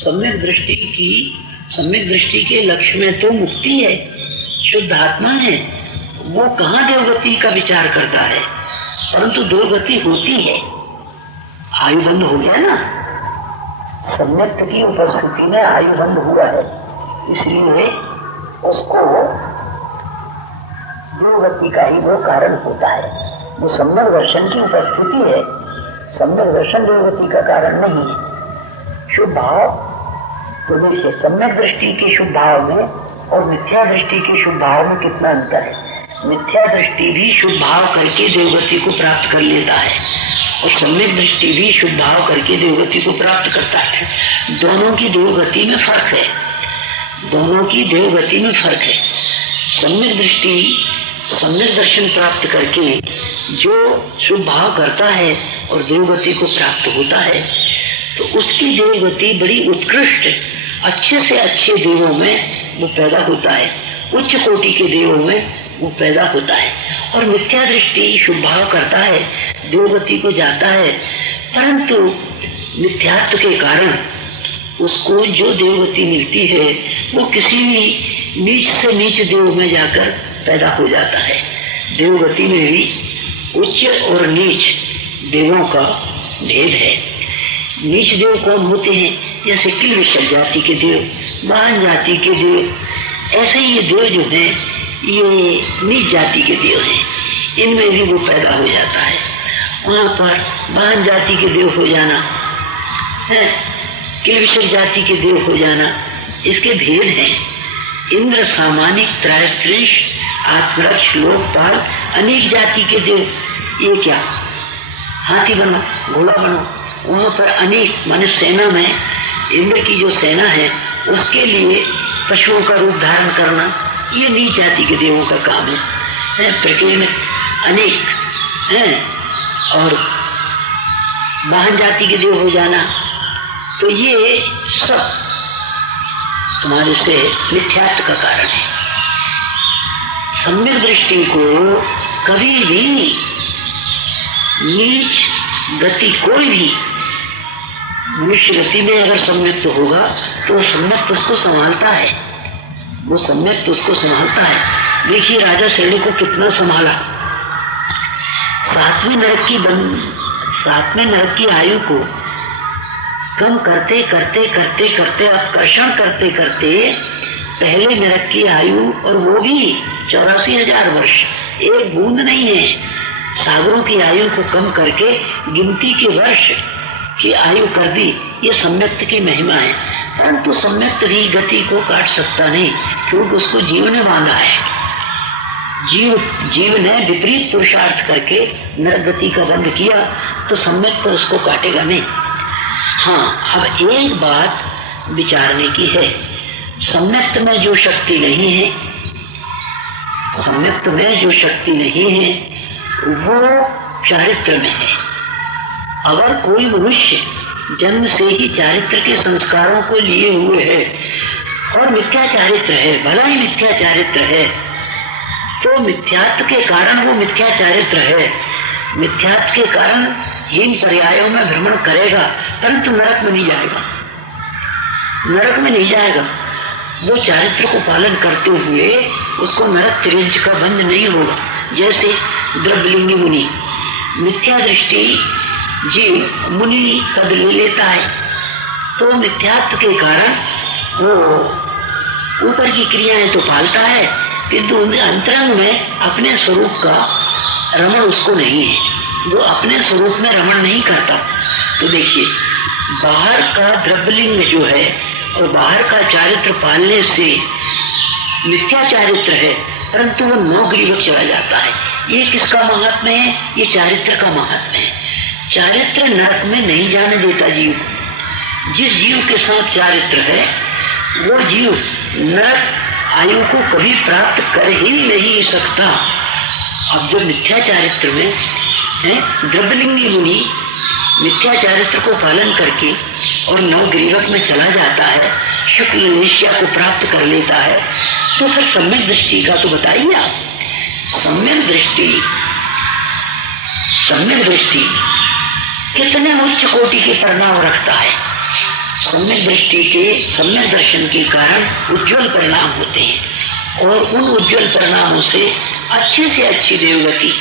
सम्यक दृष्टि के लक्ष्य में तो मुक्ति है, शुद्ध आत्मा है। वो कहाँ देवगति का विचार करता है, परंतु देवगति होती है। आयु बंद हो गया ना, सम्यक की उपस्थिति में आयु बंद हुआ है, इसलिए उसको देवगति का ही वो कारण होता है। वो सम्यक दर्शन की उपस्थिति है, सम्यक दर्शन देवगति का कारण नहीं है। शुभ भाव तो देखिए, सम्यक दृष्टि के शुभ भाव में और मिथ्या दृष्टि के शुभ भाव में कितना अंतर है। मिथ्या दृष्टि भी शुभ भाव करके देवगति को प्राप्त कर लेता है और सम्यक दृष्टि भी शुभ भाव करके देवगति को प्राप्त करता है। दोनों की देवगति में फर्क है, दोनों की देवगति में फर्क है। सम्यक दृष्टि सम्यक दर्शन प्राप्त करके जो शुभ भाव करता है और देवगति को प्राप्त होता है, तो उसकी देवगति बड़ी उत्कृष्ट, अच्छे से अच्छे देवों में वो पैदा होता है, उच्च कोटि के देवों में वो पैदा होता है। और मिथ्या दृष्टि शुभ भाव करता है, देवगति को जाता है, परंतु मिथ्यात्व के कारण उसको जो देवगति मिलती है वो किसी भी नीच से नीच देव में जाकर पैदा हो जाता है। देवगति में भी उच्च और नीच देवों का भेद है। नीच देव कौन होते हैं? जैसे किलविषक जाति के देव, महान जाति के देव, ऐसे ही ये देव जो हैं ये नीच जाति के देव हैं, इनमें भी वो पैदा हो जाता है। वहां पर महान जाति के देव हो जाना है, किलविषक जाति के देव हो जाना, इसके भेद हैं। इंद्र, सामानिक, त्रयस्त्रीश, आत्मरक्ष, लोकपाल, अनेक जाति के देव, ये क्या हाथी बनो, घोड़ा बनो, वहां पर अनेक माने सेना में इंद्र की जो सेना है उसके लिए पशुओं का रूप धारण करना, ये नीच जाति के देवों का काम है। प्रकृति में अनेक है और महान जाति के देव हो जाना, तो ये सब तुम्हारे से मिथ्यात्व का कारण है। सम्यक दृष्टि को कभी भी नीच गति, कोई भी मनुष्य गति में अगर सम्यक्त होगा तो वो सम्यक्त उसको संभालता है, वो सम्यक्त उसको संभालता है। देखिए राजा शैली को कितना संभाला। सातवें नरक की आयु को कम करते करते करते करते आकर्षण करते करते पहले नरक की आयु, और वो भी 84,000 वर्ष, एक बूंद नहीं है, सागरों की आयु को कम करके गिनती के वर्ष की आयु कर दी। ये सम्यक्त की महिमा है। परंतु सम्यक्त भी गति को काट सकता नहीं, क्योंकि उसको जीव ने मांगा है। जीव ने विपरीत पुरुषार्थ करके नरक गति का बंध किया, तो सम्यक्त तो उसको काटेगा नहीं। हाँ, अब एक बात विचारने की है, सम्यक्त में जो शक्ति नहीं है, सम्यक्त में जो शक्ति नहीं है वो चारित्र में है। अगर कोई मनुष्य जन्म से ही चारित्र के संस्कारों को लिए हुए है और मिथ्या चारित्र है, भला ही मिथ्या चारित्र है, तो मिथ्यात्व के कारण वो मिथ्या चारित्र है, मिथ्यात्व के कारण हीन पर्यायों में भ्रमण करेगा, परंतु नरक में नहीं जाएगा, नरक में नहीं जाएगा। वो चारित्र को पालन करते हुए उसको नरक त्रिंच का बंध नहीं होगा। जैसे द्रव्यलिंगी मुनि, मिथ्या दृष्टि जीव मुनि पद ले लेता है, तो मिथ्यात्व के कारण वो ऊपर की क्रियाएं तो पालता है, किंतु उनके अंतरंग में अपने स्वरूप का रमण उसको नहीं है, वो अपने स्वरूप में रमण नहीं करता। तो देखिए, बाहर का द्रव्यलिंग जो है और बाहर का चारित्र पालने से मिथ्या चारित्र है, परंतु वो नौग्रीवक चला जाता है। ये किसका महात्म्य है? ये चारित्र का महात्म्य है। चारित्र नरक में नहीं जाने देता जीव को। जिस जीव के साथ चारित्र है वो जीव नरक आयु को कभी प्राप्त कर ही नहीं सकता। अब जब मिथ्या चारित्र में द्रव्यलिंगी मुनि मिथ्या चारित्र को पालन करके और नवग्रीवक में चला जाता है, शुक्ल लेशिया को प्राप्त कर लेता है, तो फिर सम्यक दृष्टि का तो बताइए आप। सम्यक दृष्टि कितने उच्च कोटि के परिणाम रखता है। सम्यक दृष्टि के, सम्यक दर्शन के कारण उज्जवल परिणाम होते हैं और उन उज्जवल परिणामों से अच्छी देवगति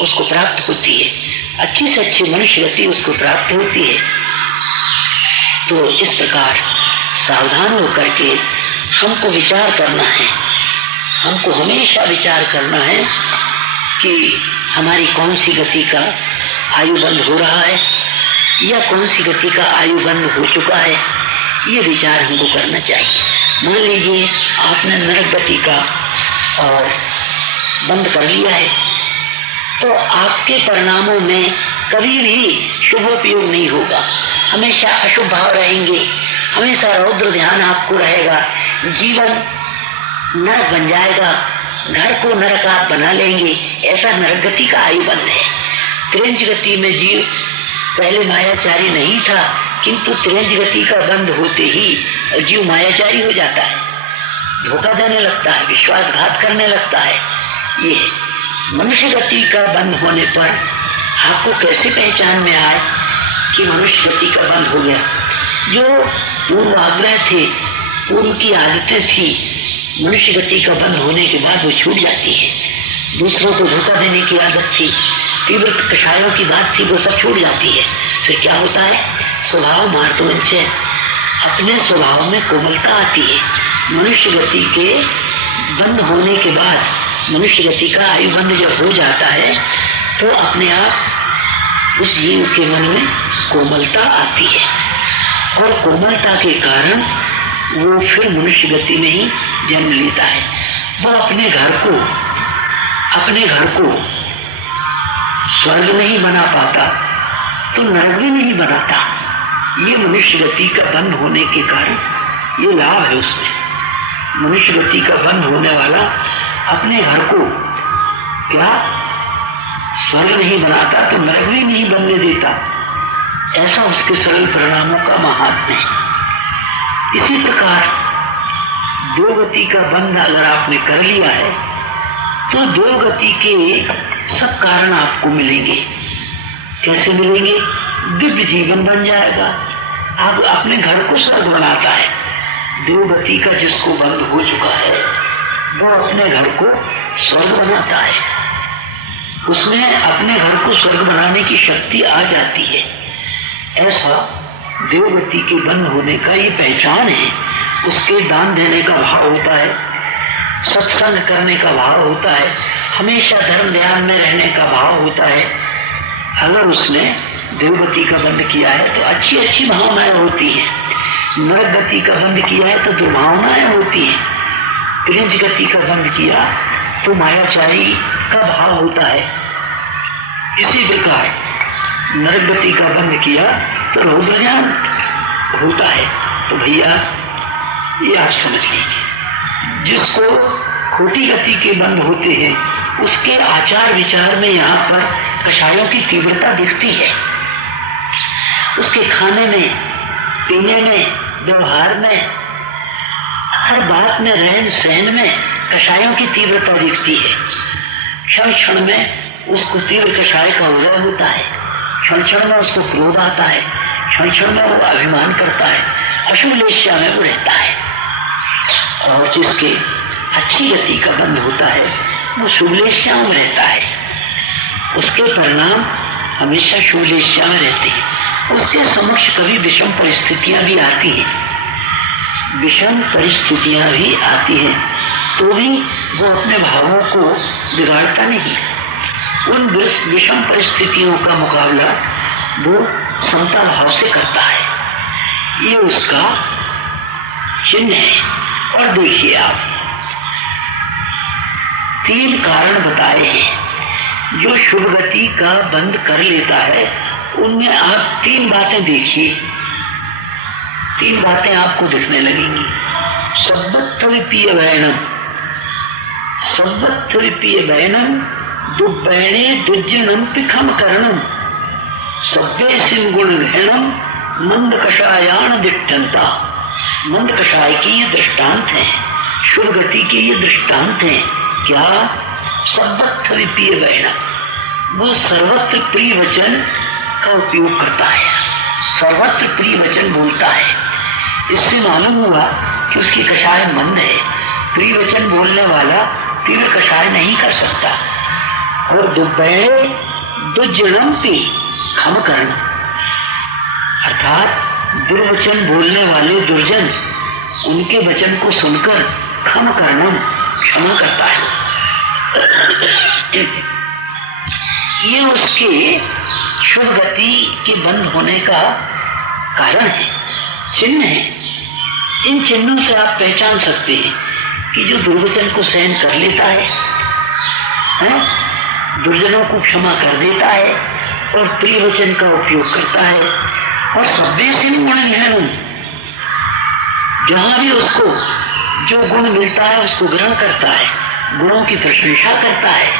उसको प्राप्त होती है, अच्छी से अच्छी मनुष्य गति उसको प्राप्त होती है। तो इस प्रकार सावधान होकर के हमको विचार करना है, हमको हमेशा विचार करना है कि हमारी कौन सी गति का आयु बंद हो रहा है या कौन सी गति का आयु बंद हो चुका है, ये विचार हमको करना चाहिए। मान लीजिए आपने नरक गति का और बंद कर लिया है, तो आपके परिणामों में कभी भी शुभोपयोग नहीं होगा, हमेशा अशुभ भाव रहेंगे, हमेशा रौद्र ध्यान आपको रहेगा, जीवन नरक बन जाएगा, घर को नरक आप बना लेंगे। ऐसा नरक गति का आयु बंद है। त्रियंच गति में जीव पहले मायाचारी नहीं था, किंतु त्रियंच गति का बंद होते ही जीव मायाचारी हो जाता है, धोखा देने लगता है, विश्वासघात करने लगता है। ये मनुष्य गति का बंद होने पर आपको कैसे पहचान में आए कि मनुष्य गति का बंद हो गया? जो पूर्व आग्रह थे, पूर्व की आदतें थी, मनुष्य गति का बंद होने के बाद वो छूट जाती है। दूसरों को धोखा देने की आदत थी, तीव्र कषायों की बात थी, वो सब छूट जाती है। फिर क्या होता है? स्वभाव मार्तवंच, अपने स्वभाव में कोमलता आती है। मनुष्य गति के बंद होने के बाद, मनुष्य गति का आयु बंद जब हो जाता है, तो अपने आप उस जीव के मन में कोमलता आती है और कोमलता के कारण वो फिर मनुष्य गति में ही जन्म लेता है। वो अपने घर को स्वर्ग नहीं बना पाता तो नरक भी नहीं बनाता। ये मनुष्य गति का बंद होने के कारण ये लाभ है उसमें। मनुष्य गति का बंद होने वाला अपने घर को क्या स्वर्ग नहीं बनाता तो नरक भी नहीं बनने देता। ऐसा उसके सरल परिणामों का महात्म्य है। इसी प्रकार दो गति का बंध अगर आपने कर लिया है तो दो गति के सब कारण आपको मिलेंगे। कैसे मिलेंगे? दिव्य जीवन बन जाएगा। आप अपने घर को स्वर्ग बनाता है। दो गति का जिसको बंद हो चुका है वो अपने घर को स्वर्ग बनाता है। उसमें अपने घर को स्वर्ग बनाने की शक्ति आ जाती है। ऐसा देवगति के बंद होने का ये पहचान है। उसके दान देने का भाव होता है, सत्संग करने का भाव होता है, हमेशा धर्म ध्यान में रहने का भाव होता है। अगर उसने देवगति का बंद किया है तो अच्छी अच्छी भावनाएं होती है। नरक गति का बंद किया है तो दुर्भावनाएं होती है। त्रिंज गति का बंद किया तो मायाचारी का भाव होता है। इसी प्रकार नरक गति का बंद किया तो रौद्र ज्ञान होता है। तो भैया ये आप समझ लीजिए, जिसको खोटी गति के बंद होते हैं उसके आचार विचार में यहाँ पर कषायों की तीव्रता दिखती है। उसके खाने में, पीने में, व्यवहार में, हर बात में, रहन सहन में कषायों की तीव्रता दिखती है। क्षण क्षण में उसको तीव्र कषाय का उदय होता है, क्षण क्षण में उसको क्रोध आता है, क्षण क्षण में वो अभिमान करता है, अशुभ लेस्या में वो रहता है। और जिसके अच्छी गति का बंध होता है वो शुभ लेस्याओं में रहता है। उसके परिणाम हमेशा शुभ लेस्या में रहते हैं। उसके समक्ष कभी विषम परिस्थितियां भी आती हैं, विषम परिस्थितियां भी आती हैं, तो भी वो अपने भावों को बिगाड़ता नहीं। उन विषम परिस्थितियों का मुकाबला वो समता भाव से करता है। ये उसका चिन्ह है। और देखिए आप, तीन कारण बताए हैं जो शुभ गति का बंद कर लेता है। उनमें आप तीन बातें देखिए, तीन बातें आपको दिखने लगेंगी। सब्बत्विपीय वैनम, सब्बत्विपीय वैनम दुबैणे दुज्जनम पिखम करणम सब्बे सिम गुण घृणम मंद कषायान दिट्ठन्ता। मंद कषाय की ये दृष्टांत है, शुभ गति के ये दृष्टांत है। क्या? सर्वत्र प्रिय वैनम, वो सर्वत्र प्रिय वचन का उपयोग करता है, सर्वत्र प्रिय वचन बोलता है। इससे मालूम हुआ कि उसकी कषाय मंद है। प्रिय वचन बोलने वाला तीव्र कषाय नहीं कर सकता। और दुर्भय दुर्जनम्पि खम कर्ण, अर्थात दुर्वचन बोलने वाले दुर्जन उनके वचन को सुनकर खम कर्णम क्षमा करता है। ये उसके शुभ गति के बंद होने का कारण है, चिन्ह है। इन चिन्हों से आप पहचान सकते हैं कि जो दुर्वचन को सहन कर लेता है, दुर्जनों को क्षमा कर देता है और प्रिय वचन का उपयोग करता है, और सभ्य से गुण, जहां भी उसको जो गुण मिलता है उसको ग्रहण करता है, गुणों की प्रशंसा करता है,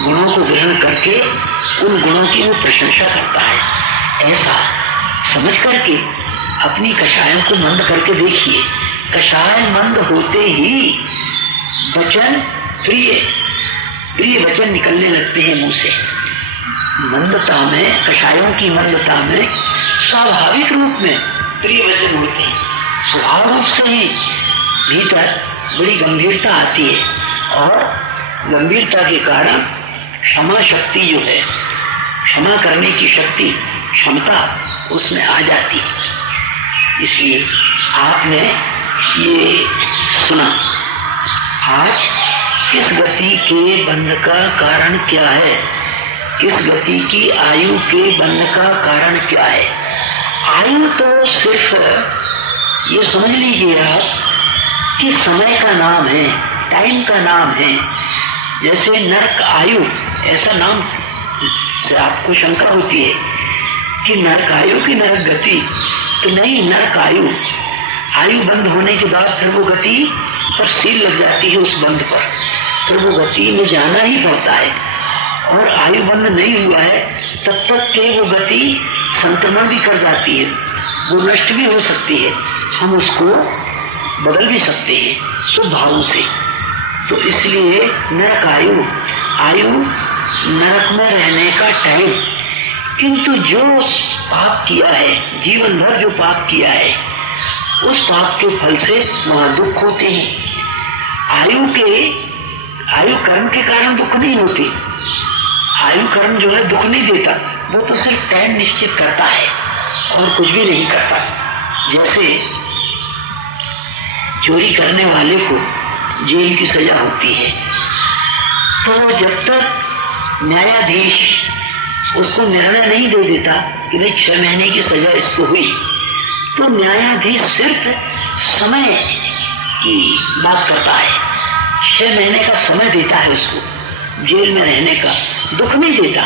गुणों को ग्रहण करके उन गुणों की वो प्रशंसा करता है। ऐसा समझ करके अपनी कषायों को मंद करके देखिए। कषाय मंद होते ही वचन प्रिय वचन निकलने लगते हैं मुंह से। मंदता में, कषायों की मंदता में स्वाभाविक रूप में प्रिय वचन होते हैं। स्वभाव रूप से ही भीतर बड़ी गंभीरता आती है, और गंभीरता के कारण क्षमा शक्ति जो है, क्षमा करने की शक्ति, क्षमता उसमें आ जाती है। इसलिए आपने ये सुना। आज किस गति के बंध का कारण क्या है, किस गति की आयु के बंध का कारण क्या है। आयु तो सिर्फ ये समझ लीजिए आप कि समय का नाम है, टाइम का नाम है। जैसे नरक आयु, ऐसा नाम से आपको शंका होती है कि नरक आयु की नरक गति, तो नहीं, नरक आयु, आयु बंद होने के बाद फिर वो गति पर सील लग जाती है उस बंद पर, फिर वो गति में जाना ही पड़ता है। और आयु बंद नहीं हुआ है तब तक के वो गति संक्रमण भी कर जाती है, वो नष्ट भी हो सकती है, हम उसको बदल भी सकते हैं शुभ भावों से। तो इसलिए नरक आयु, आयु नरक में रहने का टाइम। किंतु जो पाप किया है, जीवन भर जो पाप किया है, उस पाप के फल से वहां दुख होते हैं। आयु कर्म के कारण दुख नहीं होती। आयु कर्म जो है दुख नहीं देता, वो तो सिर्फ टाइम निश्चित करता है और कुछ भी नहीं करता। जैसे चोरी करने वाले को जेल की सजा होती है, तो जब तक न्यायाधीश उसको निर्णय नहीं दे देता कि भाई 6 महीने की सजा इसको हुई, तो न्यायाधीश सिर्फ समय की बात करता है। 6 महीने का समय देता है उसको जेल में रहने का, दुख नहीं देता।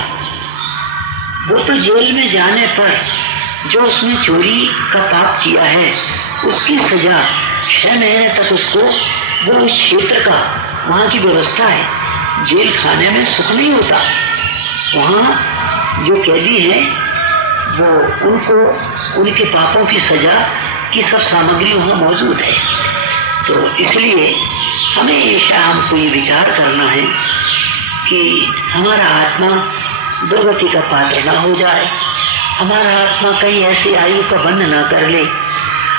वो तो जेल में जाने पर जो उसने चोरी का पाप किया है उसकी सजा 6 महीने तक उसको, वो उस क्षेत्र का, वहां की व्यवस्था है, जेल खाने में सुख नहीं होता। वहां जो कैदी है वो, उनको उनके पापों की सजा की सब सामग्री वहां मौजूद है। तो इसलिए हमेशा हमको ये विचार करना है कि हमारा आत्मा दुर्गति का पात्र ना हो जाए, हमारा आत्मा कहीं ऐसी आयु का बंध ना कर ले।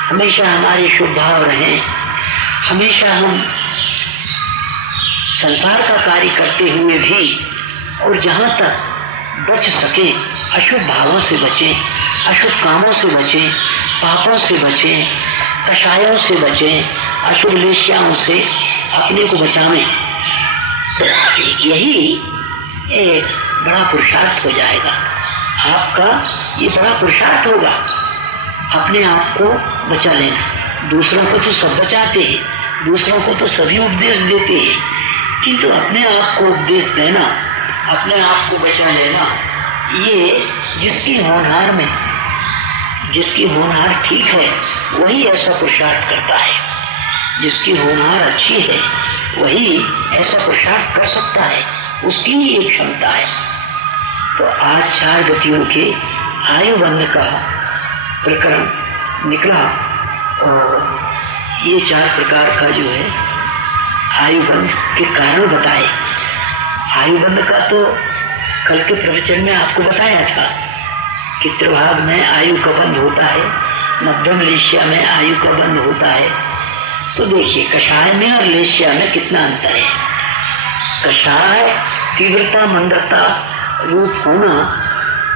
हमेशा हमारे शुभ भाव रहें, हमेशा हम संसार का कार्य करते हुए भी, और जहां तक बच सके अशुभ भावों से बचें, अशुभ कामों से बचें, पापों से बचें, कषायों से बचें, अशुभ लेशियाओं से अपने को बचावें। यही एक बड़ा पुरुषार्थ हो जाएगा आपका। ये बड़ा पुरुषार्थ होगा अपने आप को बचा लेना। दूसरों को तो सब बचाते हैं, दूसरों को तो सभी उपदेश देते हैं, किंतु अपने आप को उपदेश देना, अपने आप को बचा लेना, ये जिसकी होनहार में, जिसकी होनहार ठीक है वही ऐसा पुरुषार्थ करता है। जिसकी होनहार अच्छी है वही ऐसा पुरुषार्थ कर सकता है, उसकी ही एक क्षमता है। तो आज 4 गतियों के आयु बंध का प्रकरण निकला, और ये 4 प्रकार का जो है आयु बंध के कारण बताए। आयु बंध का तो कल के प्रवचन में आपको बताया था कि त्रिभाग में आयु का बंध होता है, मध्यम लेस्या में आयु का बंध होता है। तो देखिए कषाय में और लेस्या में कितना अंतर है। कषाय तीव्रता मंद्रता रूप होना,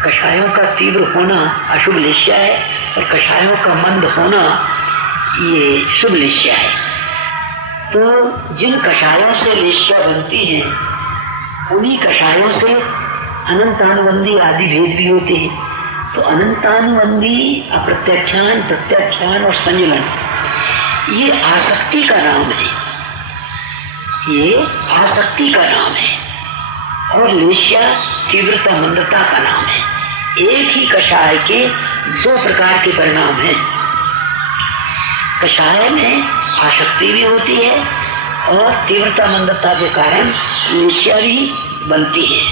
कषायों का तीव्र होना अशुभ लेस्या है और कषायों का मंद होना ये शुभ लेस्या है। तो जिन कषायों से लेस्या बनती है उन्हीं कषायों से अनंतानुबंधी आदि भेद भी होते हैं। तो अनंतानुबंधी, अप्रत्याख्यान, प्रत्याख्यान और संजलन ये आसक्ति का नाम है, ये आसक्ति का नाम है। और लेस्या तीव्रता मंदता का नाम है। एक ही कषाय के दो प्रकार के परिणाम हैं। कषाय में आसक्ति भी होती है और तीव्रता मंदता के कारण लेस्या भी बनती है।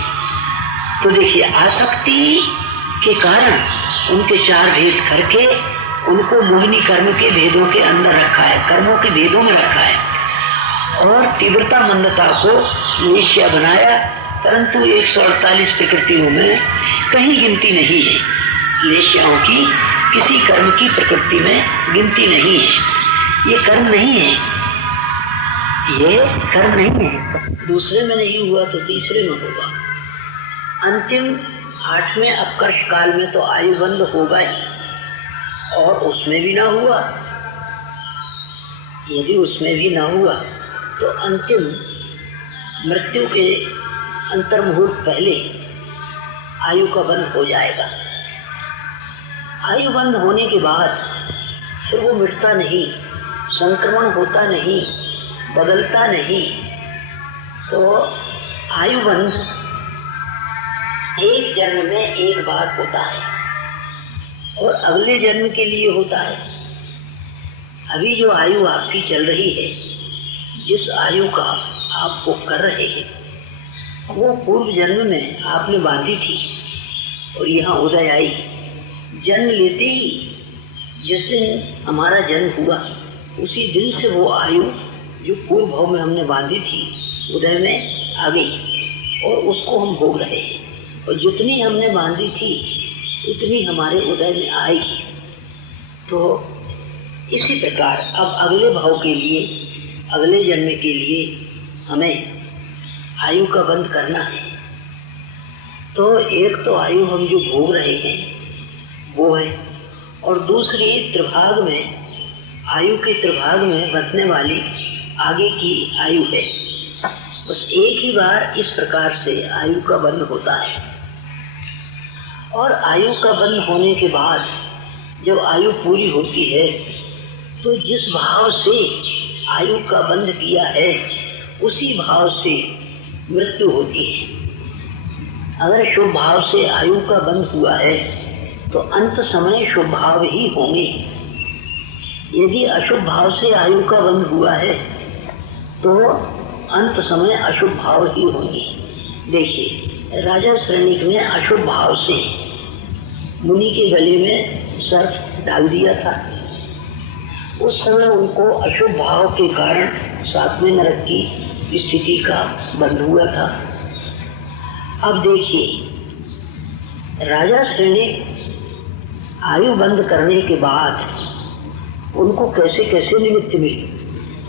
तो देखिए आसक्ति के कारण उनके चार भेद करके उनको मोहिनी कर्म के भेदों के अंदर रखा है, कर्मों के भेदों में रखा है। और तीव्रता मंदता को लेस्या बनाया, परंतु 148 प्रकृतियों में कहीं गिनती नहीं है। लेस्याओं की किसी कर्म की प्रकृति में गिनती नहीं है। ये कर्म नहीं है, ये कर्म नहीं है। दूसरे में नहीं हुआ तो तीसरे में होगा। अंतिम 8वें अपकर्ष काल में तो आयु बंद होगा ही, और उसमें भी ना हुआ, यदि उसमें भी ना हुआ तो अंतिम मृत्यु के अंतर्मुहूर्त पहले आयु का बंद हो जाएगा। आयु बंद होने के बाद फिर वो मिटता नहीं, संक्रमण होता नहीं, बदलता नहीं। तो आयु बंद एक जन्म में एक बार होता है और अगले जन्म के लिए होता है। अभी जो आयु आपकी चल रही है, जिस आयु का आप वो कर रहे हैं, वो पूर्व जन्म में आपने बांधी थी और यहाँ उदय आई। जन्म लेते ही जिस दिन हमारा जन्म हुआ उसी दिन से वो आयु जो पूर्व भाव में हमने बांधी थी उदय में आ गई और उसको हम भोग रहे हैं। और जितनी हमने बांधी थी उतनी हमारे उदय में आएगी। तो इसी प्रकार अब अगले भाव के लिए, अगले जन्म के लिए हमें आयु का बंद करना है। तो एक तो आयु हम जो भोग रहे हैं वो है, और दूसरी त्रिभाग में, आयु के त्रिभाग में बचने वाली आगे की आयु है। बस एक ही बार इस प्रकार से आयु का बंद होता है। और आयु का बंद होने के बाद जब आयु पूरी होती है तो जिस भाव से आयु का बंद किया है उसी भाव से मृत्यु होती है। अगर शुभ भाव से आयु का बंद हुआ है तो अंत समय शुभ भाव ही होंगे। यदि अशुभ भाव से आयु का बंद हुआ है तो अंत समय अशुभ भाव ही होंगे। देखिए राजा श्रेणिक ने अशुभ भाव से मुनि के गले में सर्प डाल दिया था। उस समय उनको अशुभ भाव के कारण 7वें नरक की स्थिति का बंध हुआ था। अब देखिए राजा श्रेणिक आयु बंद करने के बाद उनको कैसे कैसे निमित्त मिले।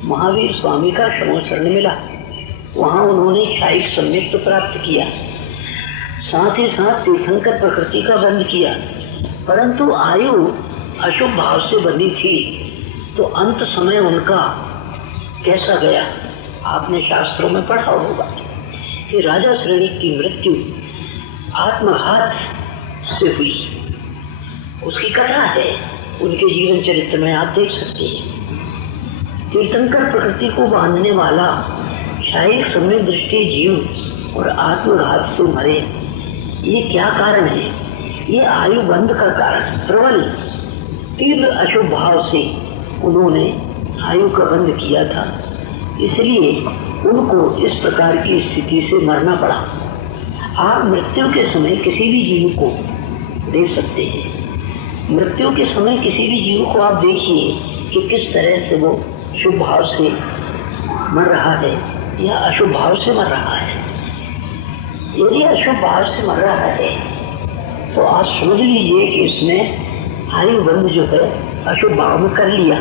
महावीर स्वामी का श्रवण शरण मिला, वहां उन्होंने क्षायिक सम्यक्त प्राप्त किया, साथ ही साथ तीर्थंकर प्रकृति का बंध किया। परंतु आयु अशुभ भाव से बंधी थी तो अंत समय उनका कैसा गया आपने शास्त्रों में पढ़ा होगा कि राजा श्रेणिक की मृत्यु आत्मघात से हुई। उसकी कथा है उनके जीवन चरित्र में, आप देख सकते हैं। तीर्थंकर प्रकृति को बांधने वाला क्षायिक सम्यक दृष्टि जीव और आत्मघात से मरे, ये क्या कारण है? ये आयु बंध का कारण। प्रबल तीव्र अशुभ भाव से उन्होंने आयु का बंध किया था, इसलिए उनको इस प्रकार की स्थिति से मरना पड़ा। आप मृत्यु के समय किसी भी जीव को देख सकते हैं। मृत्यु के समय किसी भी जीव को आप देखिए कि किस तरह से वो शुभ भाव से मर रहा है या अशुभ भाव से मर रहा है। यदि अशुभ भाव से मर रहा है तो आप समझ लीजिए कि इसमें आयु बंध जो है अशुभ भाव में कर लिया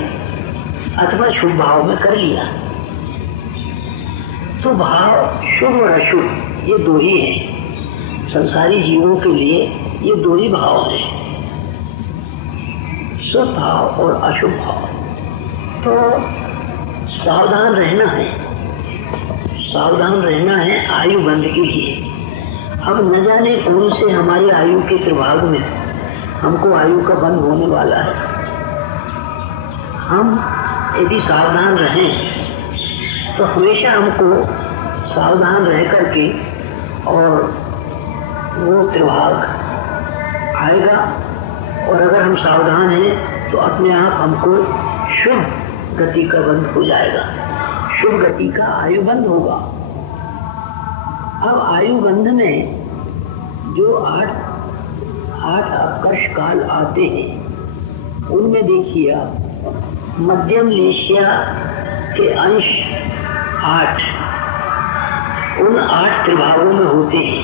अथवा शुभ भाव में कर लिया, तो भाव शुभ और अशुभ ये दो ही हैं। संसारी जीवों के लिए ये दो ही भाव हैं, शुभ भाव और अशुभ भाव। तो सावधान रहना है आयु बंध के लिए। अब न जाने कौन से हमारे आयु के प्रभाव में हमको आयु का बंध होने वाला है। हम यदि सावधान रहें तो हमेशा हमको सावधान रह करके और वो प्रभाव आएगा, और अगर हम सावधान हैं तो अपने आप हमको शुभ गति का बंध हो जाएगा, शुभ गति का आयु बंध होगा। अब आयु बंध में जो आठ अपकर्ष काल आते हैं उनमें देखिए मध्यम लेशिया के अंश 8 उन 8 प्रभावों में होते हैं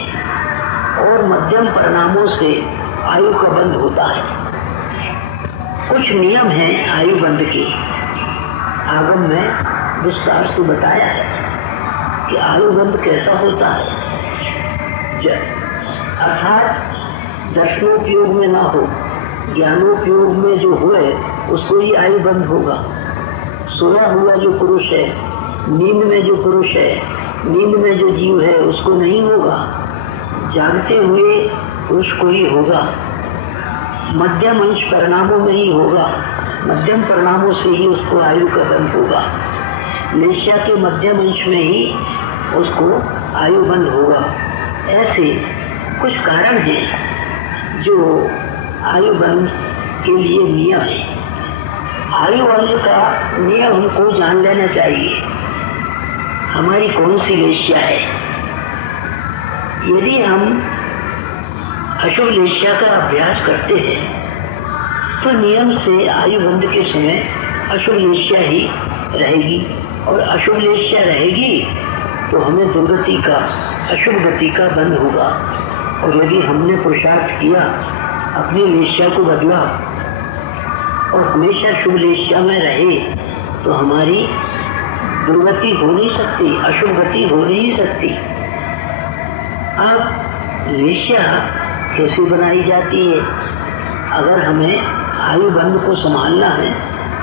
और मध्यम परिणामों से आयु का बंध होता है। कुछ नियम हैं आयु बंध के, आगम में विस्तार से बताया है कि आयु बंध कैसा होता है। अर्थात दर्शनोपयोग में ना हो, ज्ञानोपयोग में जो होए उसको ही आयु बंध होगा। सोया हुआ जो पुरुष है, नींद में जो पुरुष है, नींद में जो जीव है उसको नहीं होगा, जागते हुए पुरुष को ही होगा। मध्यम अंश परिणामों में ही होगा, मध्यम परिणामों से ही उसको आयु का बंध होगा। लेशिया के मध्यम अंश में ही उसको आयु बंध होगा। ऐसे कुछ कारण हैं जो आयु बंध के लिए नियम है। आयु बंध का नियम हमको जान लेना चाहिए, हमारी कौन सी लेशिया है। यदि हम अशुभ लेशिया का अभ्यास करते हैं तो नियम से आयु बंध के समय अशुभ लेशिया ही रहेगी, और अशुभ लेशिया रहेगी तो हमें दुर्गति का, अशुभ गति का बंध होगा। और यदि हमने पुरुषार्थ किया, अपनी लेशिया को बदला और हमेशा शुभ लेशिया में रहे, तो हमारी दुर्गति हो नहीं सकती, अशुभ गति हो नहीं सकती। अब लेशिया कैसे बनाई जाती है? अगर हमें आयु बंध को संभालना है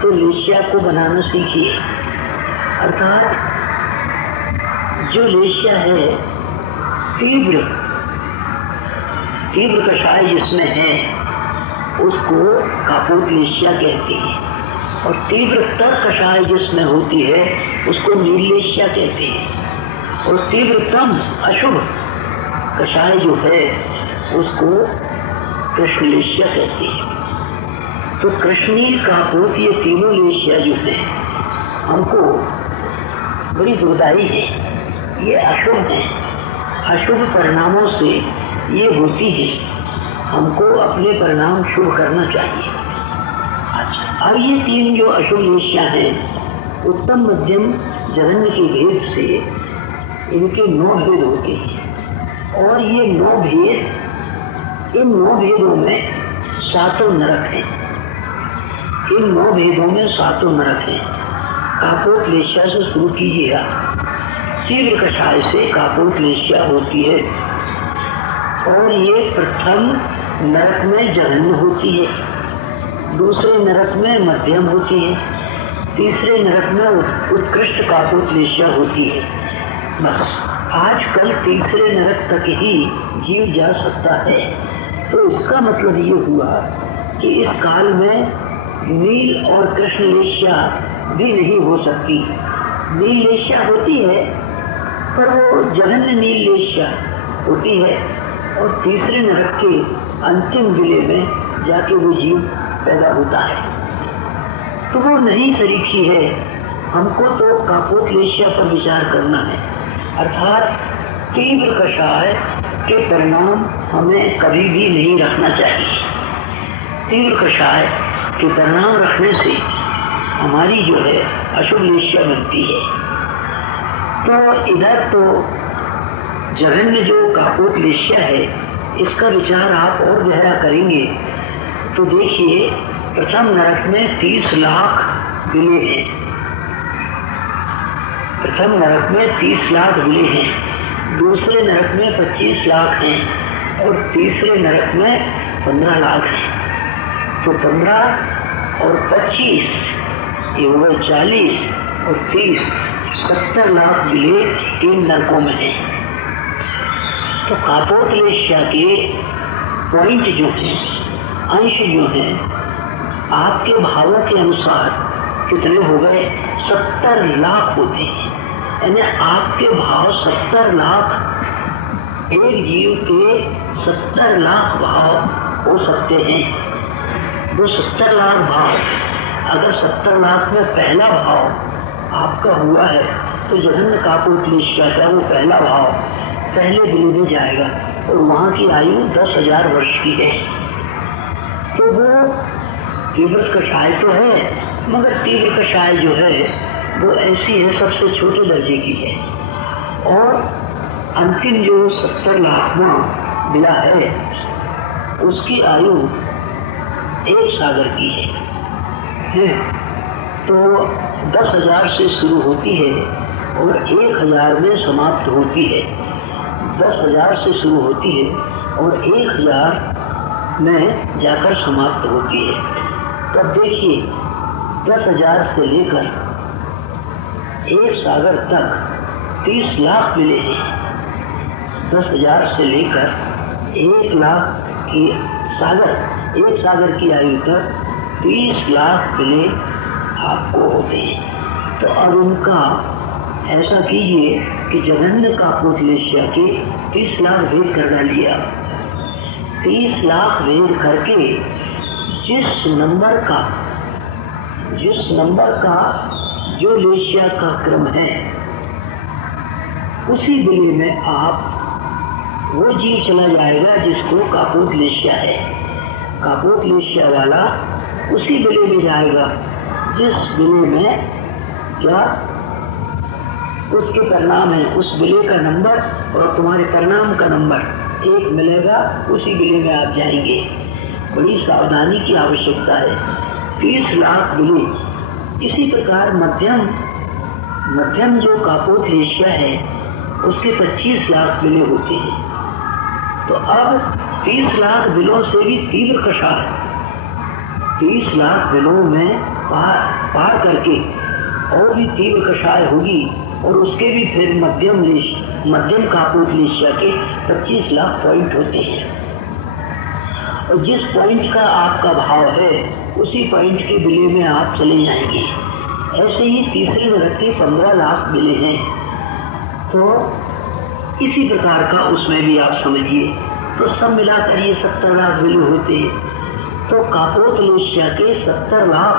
तो लेशिया को बनाना सीखिए। अर्थात जो लेशिया है तीव्र कषाय जिसमें है उसको कापोत लेशिया कहते हैं, और तीव्रतर कषाय जिसमें होती है उसको नील लेशिया कहते हैं, और तीव्रतम अशुभ कषाय जो है उसको कृष्ण लेशिया कहते हैं। तो कृष्णी कापोत ये तीनों लेशिया जो है हमको बड़ी दुर्दाई है, ये अशुभ है, अशुभ परिणामों से ये होती है। हमको अपने परिणाम शुभ करना चाहिए। अच्छा, अब ये तीन जो अशुभ लेशिया हैं, उत्तम मध्यम जघन्य के भेद से इनके 9 भेद होते हैं, और ये 9 भेद, इन 9 भेदों में 7 नरक हैं। इन 9 भेदों में 7 नरक हैं। कापोत लेशिया से शुरू कीजिएगा। तीव्र कषाय से कापोत लेशिया होती है, और ये प्रथम नरक में जघन्य होती है, दूसरे नरक में मध्यम होती है, तीसरे नरक में उत्कृष्ट कापोत लेशिया होती है। बस आजकल तीसरे नरक तक ही जीव जा सकता है। तो इसका मतलब ये हुआ कि इस काल में नील और कृष्ण लेशिया भी नहीं हो सकती। नील लेशिया होती है पर वो जघन्य नील लेशिया होती है, और तीसरे नरक के अंतिम विलय में जाके वो जीव पैदा होता है। तो वो नहीं सरीखी है। हमको तो कापोत लेशिया पर विचार करना है। अर्थात तीव्र कषाय के परिणाम हमें कभी भी नहीं रखना चाहिए। तीव्र कषाय के परिणाम रखने से हमारी जो है अशुभ लेशिया बनती है। तो इधर तो जघन्य जो कापोत लेशिया है, इसका विचार आप और गहरा करेंगे तो देखिए प्रथम नरक में 30 लाख बिले हैं। प्रथम नरक में 30 लाख बिले हैं, दूसरे नरक में 25 लाख हैं और तीसरे नरक में 15 लाख हैं। तो 15 और 25 ये हो गए 40 और 30 70 लाख बिले इन नरकों में हैं। तो कापोतलेश्या के पॉइंट जो है, अंश जो है, आपके भावों के अनुसार कितने हो गए? 70 लाख होते हैं। यानी आपके भाव 70 लाख, एक जीव के 70 लाख भाव हो सकते हैं। वो 70 लाख भाव, अगर 70 लाख में पहला भाव आपका हुआ है तो जघन्य कापोतलेश्या का वो पहला भाव पहले बिले में जाएगा और वहां की आयु 10,000 वर्ष की है। तो वो तीव्र कषाय तो है, मगर तीव्र कषाय जो है वो ऐसी है, सबसे छोटे दर्जे की है। और अंतिम जो 70 लाखवां बिला है उसकी आयु 1 सागर की है। तो 10,000 से शुरू होती है और 1,000 में समाप्त होती है। 10,000 से शुरू होती है और 1,000 में जाकर समाप्त होती है। तब देखिए 10,000 से लेकर 1 सागर तक 30 लाख बिले हैं। 10,000 से लेकर 1 लाख की सागर, 1 सागर की आयु तक 30 लाख बिले आपको होते हैं। तो अब उनका ऐसा कीजिए कि जघन्य कापोतलेश्या के 30 लाख भेद कर डालिए। 30 लाख भेद करके जिस नंबर का जो लेश्या का क्रम है उसी बिले में आप वो जीव चला जाएगा जिसको कापोतलेश्या है। कापोतलेश्या वाला उसी बिले में जाएगा जिस बिले में क्या उसके परिणाम है, उस बिले का नंबर और तुम्हारे परिणाम का नंबर एक मिलेगा, उसी बिले में आप जाएंगे। बड़ी सावधानी की आवश्यकता है। 30 लाख बिले। इसी प्रकार मध्यम जो कापोतलेश्या है उसके 25 लाख बिले होते हैं। तो अब 30 लाख बिलों से भी तीव्र कषाय 30 लाख बिलों में पार करके और भी तीव्र कषाय होगी और उसके भी फिर मध्यम कापोतलेश्या के 25 लाख पॉइंट होते हैं। और जिस पॉइंट का आपका भाव है उसी पॉइंट के बिले में आप चले जाएंगे। ऐसे ही तीसरे नरक के 15 लाख बिले हैं। तो इसी प्रकार का उसमें भी आप समझिए। तो सब मिलाकर ये 70 लाख बिले होते हैं। तो कापोतलेश्या के 70 लाख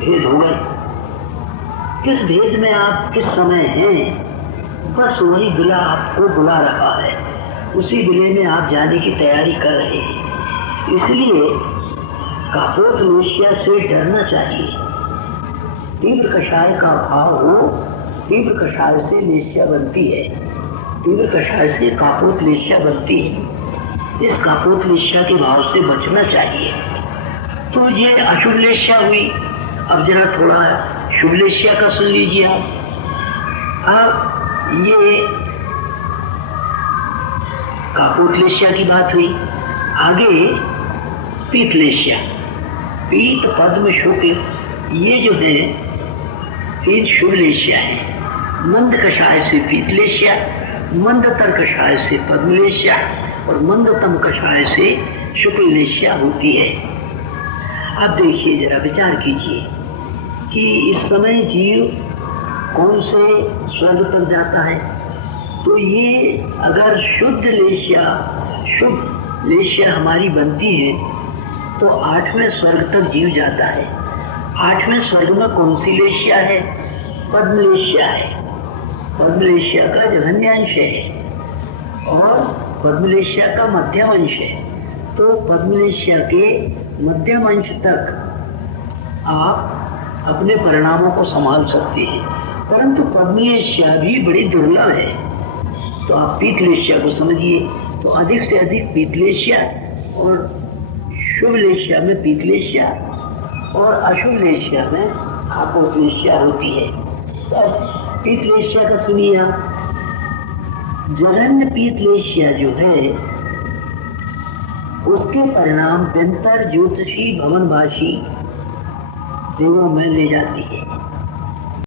भेद हो गए। किस भेद में आप किस समय हैं, बस वही बिला आपको बुला रहा है, उसी बिले में आप जाने की तैयारी कर रहे हैं। इसलिए कापोतलेश्या से डरना चाहिए। तीव्र कषाय का भाव हो, तीव्र कषाय से लेश्या बनती है, तीव्र कषाय से कापोतलेश्या बनती है। इस कापोतलेश्या के भाव से बचना चाहिए। तो ये अशुभ लेश्या हुई। अब जरा थोड़ा शुभ लेश्या का सुन लीजिए आप। अब ये कापोतलेश्या की बात हुई। आगे पीतलेश्या, पीत पद्म शुक्ल, ये जो है तीन शुभ लेश्या है। मंद कषाय से पीतलेश्या, मंदतर कषाय से पद्मलेश्या और मंदतम कषाय से शुक्ल लेश्या होती है। अब देखिए, जरा विचार कीजिए कि इस समय जीव कौन से स्वर्ग तक जाता है। तो ये अगर शुद्ध लेश्या हमारी बनती है तो 8वें स्वर्ग तक जीव जाता है। 8वें स्वर्ग में कौन सी लेश्या है? पद्मलेश्या है। पद्मलेश्या का जघन्यांश है और पद्मलेश्या का मध्यम अंश है। तो पद्मलेश्या के मध्यम अंश तक आप अपने परिणामों को संभाल सकते हैं, परंतु पद्मलेश्या भी बड़ी दुर्लभ है। तो आप पीतलेश्या को समझिए। तो अधिक से अधिक पीतलेश्या और शुभ लेशिया में पीतलेशिया और अशुभ लेशिया में आपोपलेशिया होती है। अब पीतलेशिया का सुनिए आप। जघन्य पीतलेशिया जो है उसके परिणाम दिनकर ज्योतिषी भवनवासी देवों में ले जाती है।